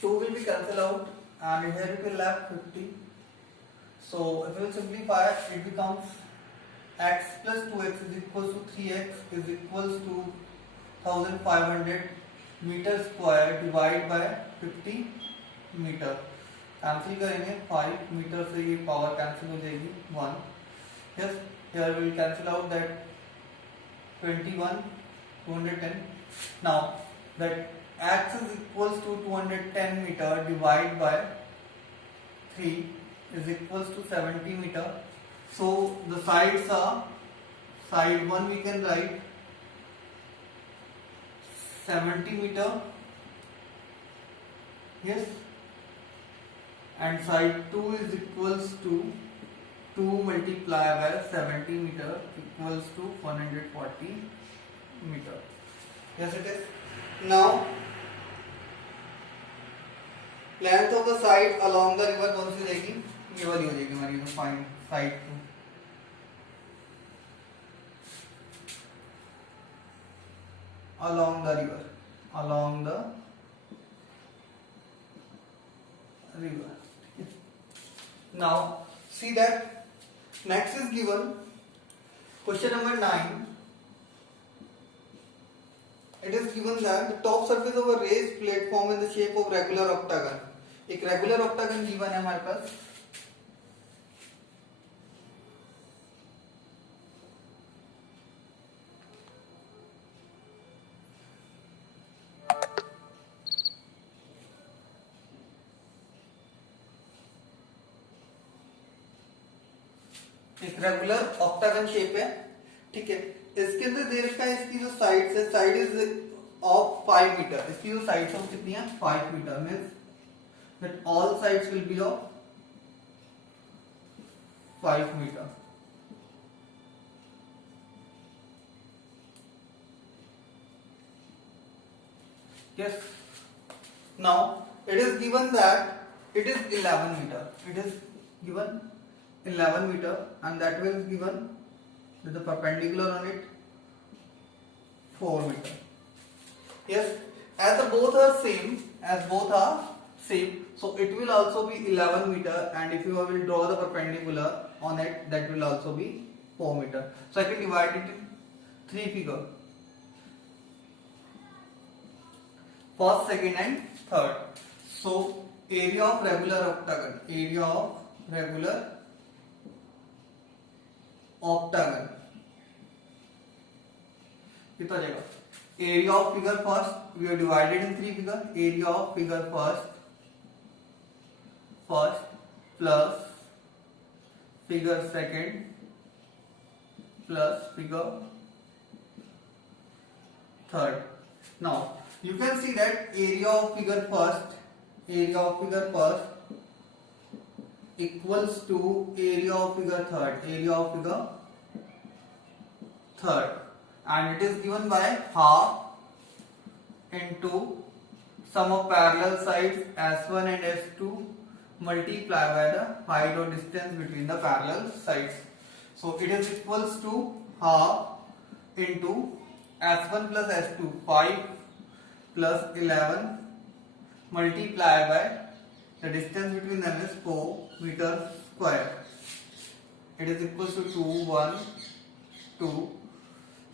2 will be cancelled out and here it will left 50. So if we will simplify, it becomes x plus 2x is equals to 3x is equals to 1500 metre square divide by 50 metre. Cancel करेंगे 5 metre से ये power cancel हो जाएगी 1. Yes, here we will cancel out that 21 210. Now that x is equals to 210 meter divided by 3 is equals to 70 meter. So the sides are, side 1 we can write 70 meter, yes, and side 2 is equals to 2 multiplied by 70 meter equals to 140 meter. Yes, it is. Now length of the side along the river कौन सी रहेगी? ये वाली हो जाएगी हमारी. Find side 2 along the river, along the river. Now see that next is given question number 9. It is given that the top surface of a raised platform in the shape of regular octagon. एक regular octagon given है हमारे पास. एक regular octagon shape है, ठीक है. इसके अंदर दे रखा है इसकी जो साइड्स है, साइड इज ऑफ 5 मीटर. इसकी जो साइड्स ऑफ कितनी है? 5 metre. Means that all sides will be of 5 metre. Yes. Now it is given that it is 11 meter. It is given 11 meter and that will given with the perpendicular on it 4 meter. Yes, as the both are same, so it will also be 11 meter, and if you will draw the perpendicular on it, that will also be 4 meter. So I can divide it in 3 figure, first, second and third. So area of regular octagon, कितना जाएगा? Area of figure first we are divided in 3 figure. Area of figure first plus figure second plus figure third. Now you can see that area of figure first equals to area of figure third, and it is given by half into sum of parallel sides S1 and S2 multiplied by the height or distance between the parallel sides. So it is equals to half into S1 plus S2 5 plus 11 multiplied by the distance between them is 4 meter square. It is equals to 2 1 2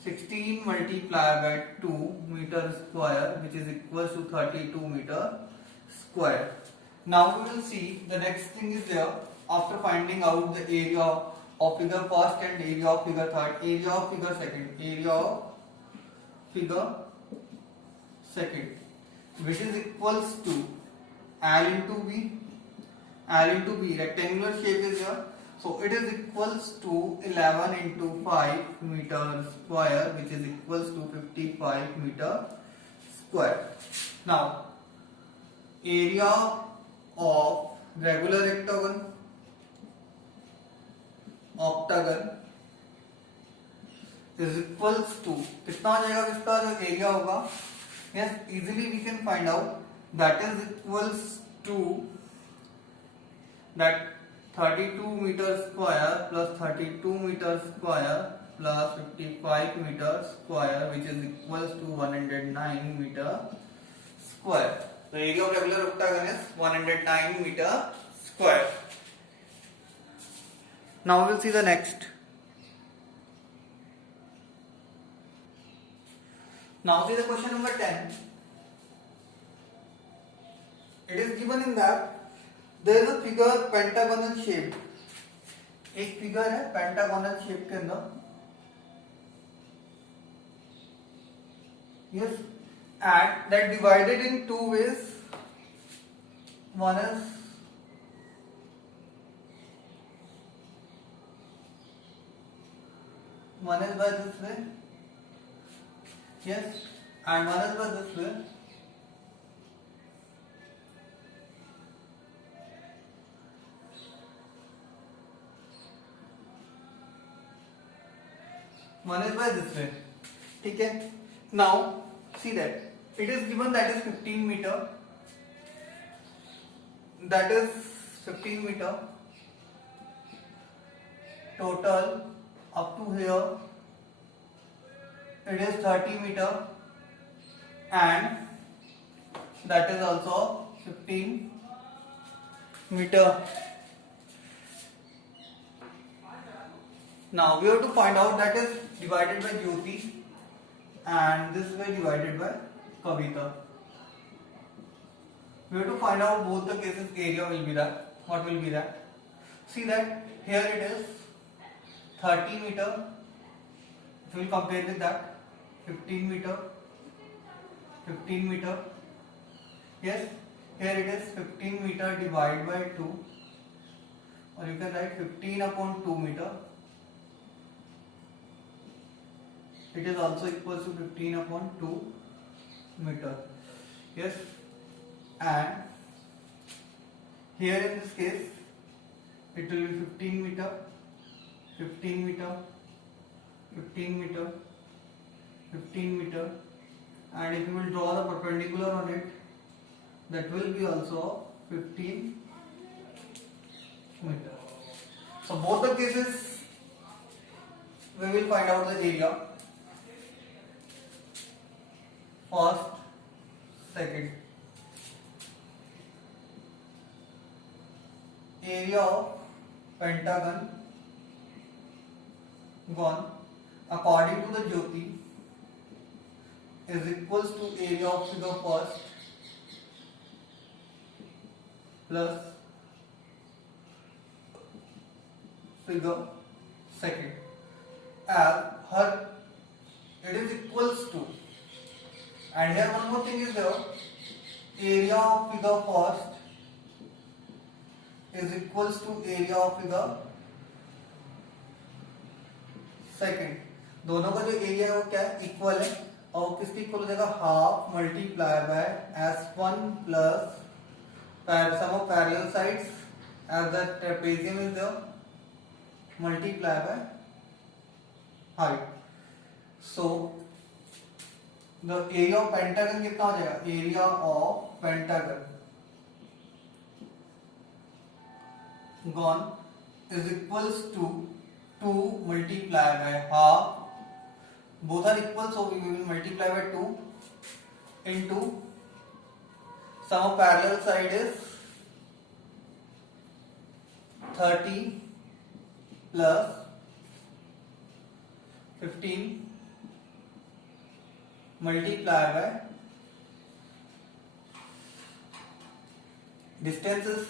16 multiplied by 2 meter square, which is equals to 32 meter square. Now we will see the next thing is there after finding out the area of figure first and area of figure third, area of figure second, which is equals to L into B. Rectangular shape is here, so it is equals to 11 into 5 meter square, which is equals to 55 meter square. Now area of regular octagon is equals to कितना आ जाएगा? इसका जो area होगा, yes, easily we can find out, that is equals to that 32 meter square plus 32 meter square plus 55 meter square, which is equals to 109 meter square. The area of regular octagon is 109 meter square. Now we will see the next. Now see the question number 10. It is given in that there is a figure pentagonal shaped. एक figure है pentagonal shape के अंदर. Yes, and that divided in two ways. One is by this way. Yes, and one is by this way. One is by this way. ठीक है. Now see that it is given that is 15 meter. That is 15 meter. Total up to here it is 30 meter, and that is also 15 meter. Now we have to find out that is divided by Jyoti and this way divided by Kavita. We have to find out both the cases area will be that. What will be that? See that here it is 30 meter. If we will compare with that 15 meter, 15 meter. Yes, here it is 15 meter divided by 2, or you can write 15 upon 2 meter. It is also equal to 15 upon 2 meter. Yes, and here in this case it will be 15 meter, 15 meter, 15 meter, 15 meter, and if you will draw the perpendicular on it, that will be also 15 meter. So both the cases we will find out the area. First, second. Area of pentagon gone according to the Jyoti is equals to area of figure first plus figure second. As her it is equals to, and here one more thing is there, area of figure first is equals to area of figure second. दोनों का जो area है वो क्या है, equal है, और किसके इक्वल हो जाएगा, half multiply by S1 plus sum of parallel sides as the trapezium is there multiply by height. So the area of pentagon कितना हो जाएगा, area of pentagon gone is equals to 2 multiply by half, both are equal, so we will multiply by 2 into sum of parallel side is 30 plus 15 multiply by distance is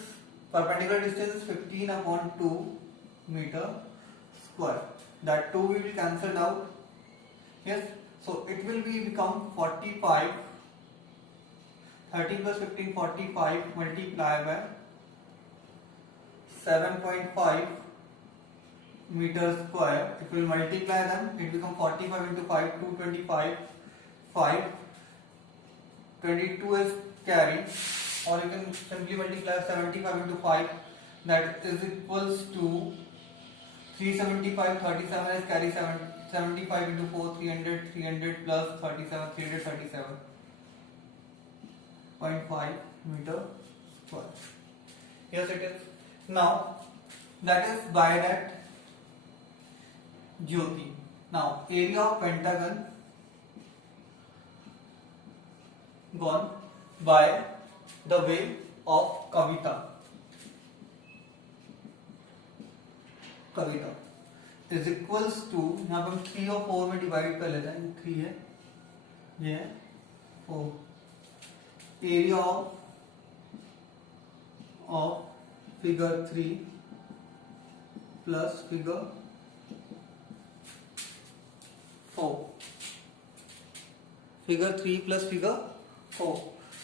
perpendicular distance is 15 upon 2 meter square. That 2 will be cancelled out. Yes, so it will be become 45. 30 plus 15 45 multiply by 7.5 meter square. If we will multiply them, it becomes 45 into 5 225 5 22 is carry, or you can simply multiply 75 into 5, that is equals to 375. 37 is carry, 75 into 4 300 300 plus 37 337.5 meter square. Yes, it is. Now that is by that Jyoti. Now area of pentagon gone by the way of Kavita. Kavita is equals to, यहाँ पे हम 3 और 4 में divide कर लेते हैं, 3 है, ये है 4. Area of figure 3 plus figure 4. Figure 3 plus figure 4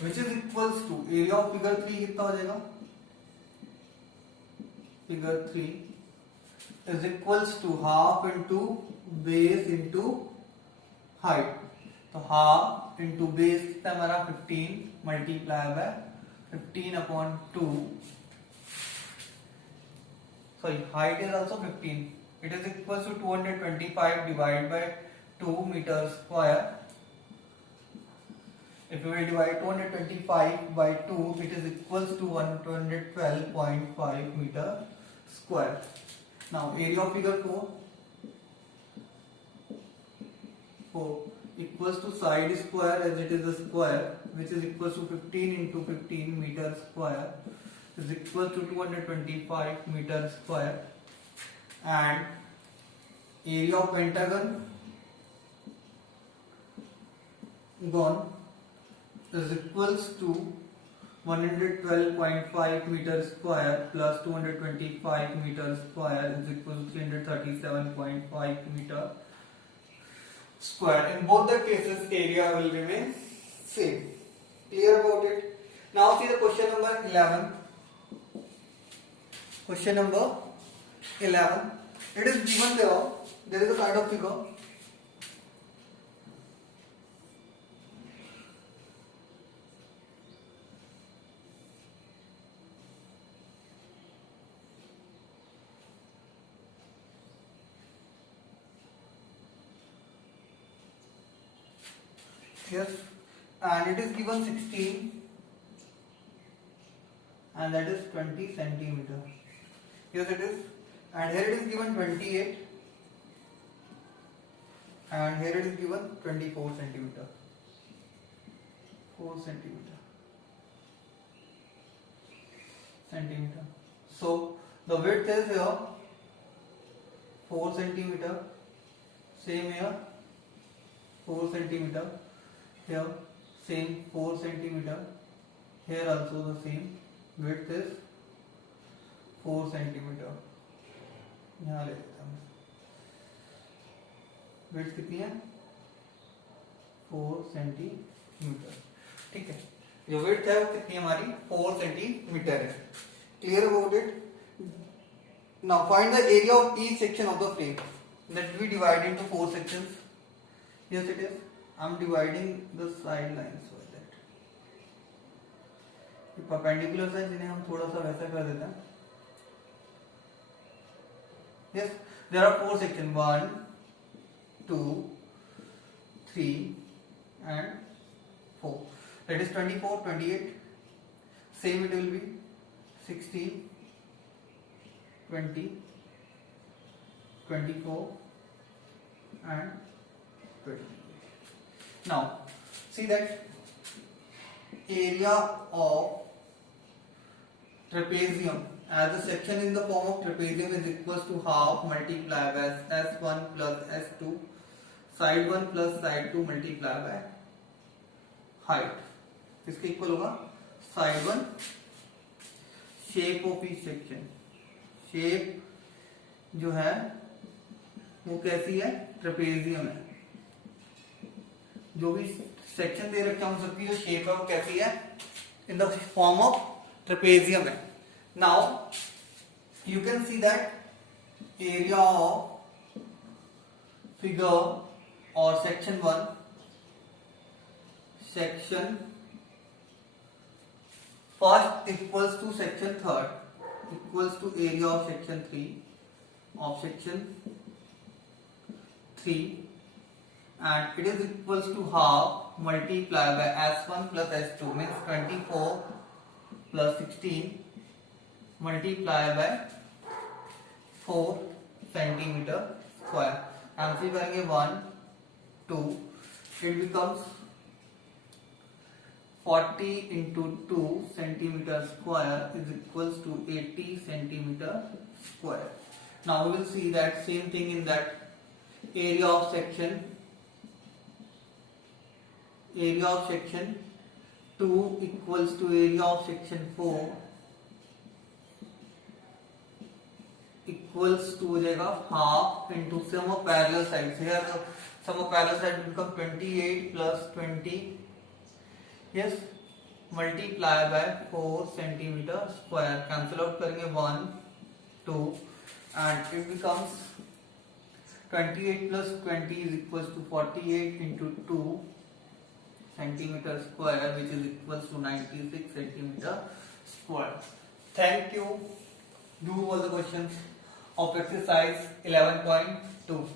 which is equals to area of figure 3 कितना हो जाएगा, figure 3 is equals to half into base into height. तो half into base कितना हमारा 15 multiply by 15 upon 2. Sorry, height is also 15. It is equals to 225 divided by 2 meters square. If we will divide 225 by 2, it is equals to 112.5 meter square. Now area of figure 4 equals to side square, as it is a square, which is equals to 15 into 15 meter square is equal to 225 meter square, and area of pentagon is equals to 112.5 meter square plus 225 meter square is equal to 337.5 meter square. In both the cases, area will remain same. Clear about it? Now see the question number 11. Question number 11. It is given there. There is a kind of figure. Yes, and it is given 16 and that is 20 centimeter. Yes, it is, and here it is given 28 and here it is given 24 centimeter. 4 centimeter. So the width is here 4 centimeter. Same here 4 centimeter. Here same 4 centimeter. Here also the same. Width is 4 centimeter. यहाँ ले लेते हैं. Width कितनी है? 4 centimeter. ठीक है. जो width है वो कितनी हमारी 4 centimeter है. Clear about it? Now find the area of each section of the frame. That we divide into 4 sections. Yes, it is. I am dividing the side lines so that perpendicular है जिन्हें हम थोड़ा सा वैसा कर देते हैं. Yes, there are 4 sections. 1, 2, 3 and 4. That is 24, 28. Same it will be 16, 20, 24 and 20. Now see that area of trapezium, as the section in the form of trapezium is equals to half multiplied by S1 plus S2, side 1 plus side 2 multiplied by height. इसके equal होगा side 1. Shape of each section, shape जो है वो कैसी है? Trapezium है. जो भी सेक्शन दे रखा है सबकी जो शेप है वो कैसी है? In the form of trapezium है. Now you can see that area of figure और section 1, section first equals to section third equals to area of section 3 of section 3, and it is equals to half multiplied by S1 plus S2 means 24 plus 16 multiplied by 4 centimeter square. And फिर करेंगे 1, 2, it becomes 40 into 2 centimeter square is equals to 80 centimeter square. Now we will see that same thing in that area of section 2 equals to area of section 4 equals to हो जाएगा half into sum of parallel sides. Here the sum of parallel sides will become 28 plus 20, yes, multiply by 4 centimeter square. Cancel out करेंगे 1 2 and it becomes 28 plus 20 is equals to 48 into 2 centimeter square, which is equals to 96 centimeter square. Thank you. Do all the questions of exercise 11.2.